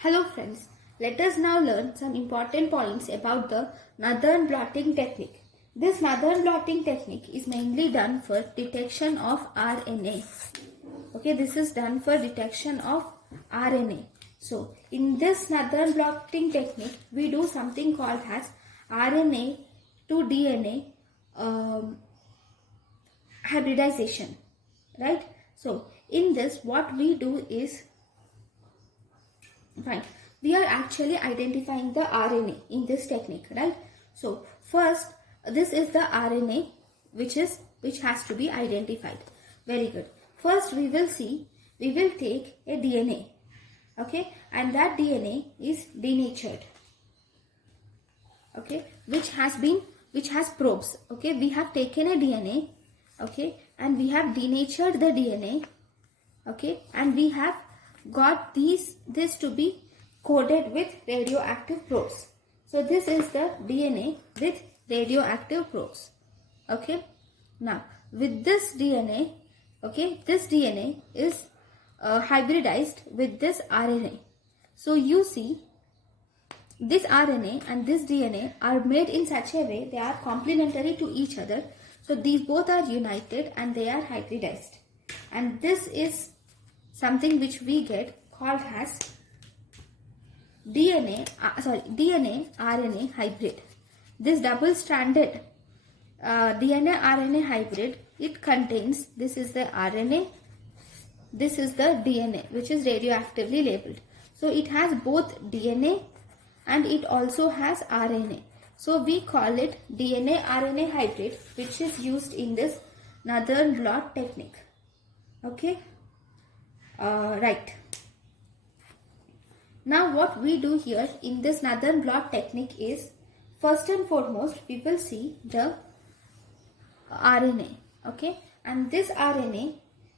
Hello friends, let us now learn some important points about the Northern blotting technique. This Northern blotting technique is mainly done for detection of RNA. Okay, this is done for detection of RNA. So, in this Northern blotting technique, we do something called as RNA to DNA hybridization, right? So, in this, what we do is, fine, we are actually identifying the RNA in this technique, right? So first, this is the RNA which has to be identified. Very good. First we will take a DNA, okay, and that DNA is denatured, okay, which has probes. Okay, we have taken a DNA, okay, and we have denatured the DNA, okay, and we have got this to be coded with radioactive probes. So this is the DNA with radioactive probes. Okay, now with this DNA, okay, this DNA is hybridized with this RNA. So you see, this RNA and this DNA are made in such a way they are complementary to each other. So these both are united and they are hybridized, and this is something which we get called as DNA RNA hybrid. This double-stranded DNA RNA hybrid, it contains, this is the RNA, this is the DNA which is radioactively labeled. So it has both DNA and it also has RNA. So we call it DNA RNA hybrid, which is used in this Northern blot technique. Okay. Right. Now what we do here in this Northern blot technique is, first and foremost we will see the RNA, okay, and this RNA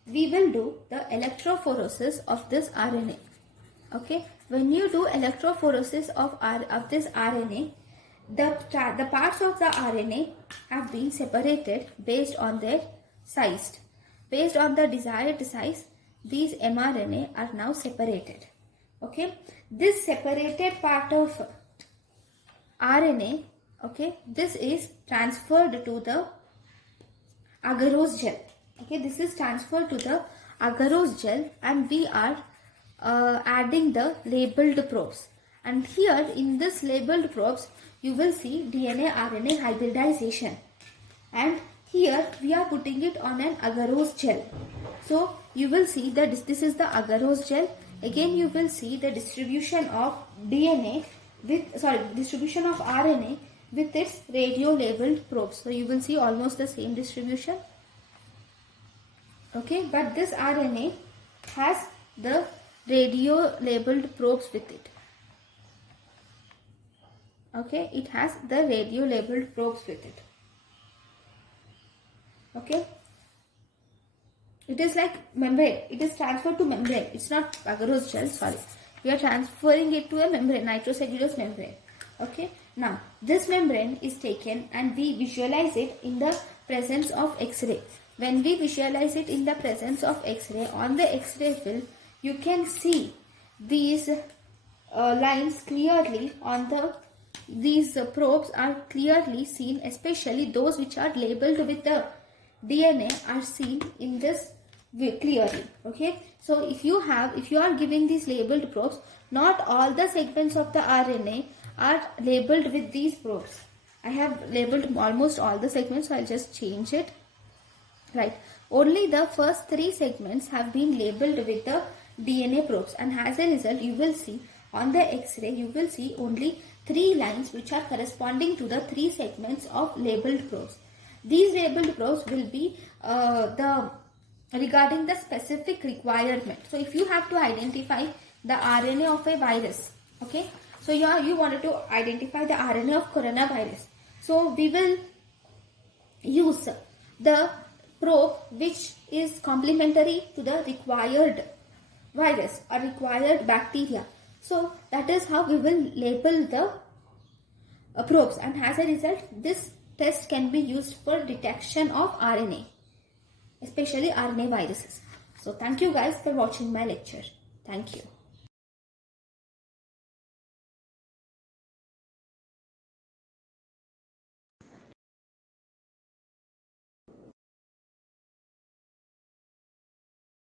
we will do the electrophoresis of this RNA. Okay, when you do electrophoresis of this RNA, the parts of the RNA have been separated based on their size. Based on the desired size, these mRNA are now separated. Okay, this separated part of RNA, okay, this is transferred to the agarose gel. Okay, this is transferred to the agarose gel, and we are adding the labeled probes. And here in this labeled probes, you will see DNA RNA hybridization, and here we are putting it on an agarose gel. So you will see that this is the agarose gel. Again you will see the distribution of RNA with its radio labeled probes. So you will see almost the same distribution. Okay, but this RNA has the radio labeled probes with it. Okay, it has the radio labeled probes with it. Okay, it is like membrane. It is transferred to membrane. It's not agarose gel, sorry. We are transferring it to a membrane, nitrocellulose membrane. Okay, now this membrane is taken and we visualize it in the presence of X-ray. When we visualize it in the presence of X-ray, on the X-ray film, you can see these lines clearly on these probes are clearly seen, especially those which are labeled with the DNA are seen in this way clearly. Okay, so if you are giving these labeled probes, not all the segments of the RNA are labeled with these probes. I have labeled almost all the segments, so I'll just change it. Right, only the first 3 segments have been labeled with the DNA probes, and as a result you will see on the X-ray, you will see only 3 lines which are corresponding to the 3 segments of labeled probes. These labeled probes will be regarding the specific requirement. So if you have to identify the RNA of a virus, okay, so you wanted to identify the RNA of coronavirus, so we will use the probe which is complementary to the required virus or required bacteria. So that is how we will label the probes, and as a result this test can be used for detection of RNA, especially RNA viruses. So thank you guys for watching my lecture. Thank you.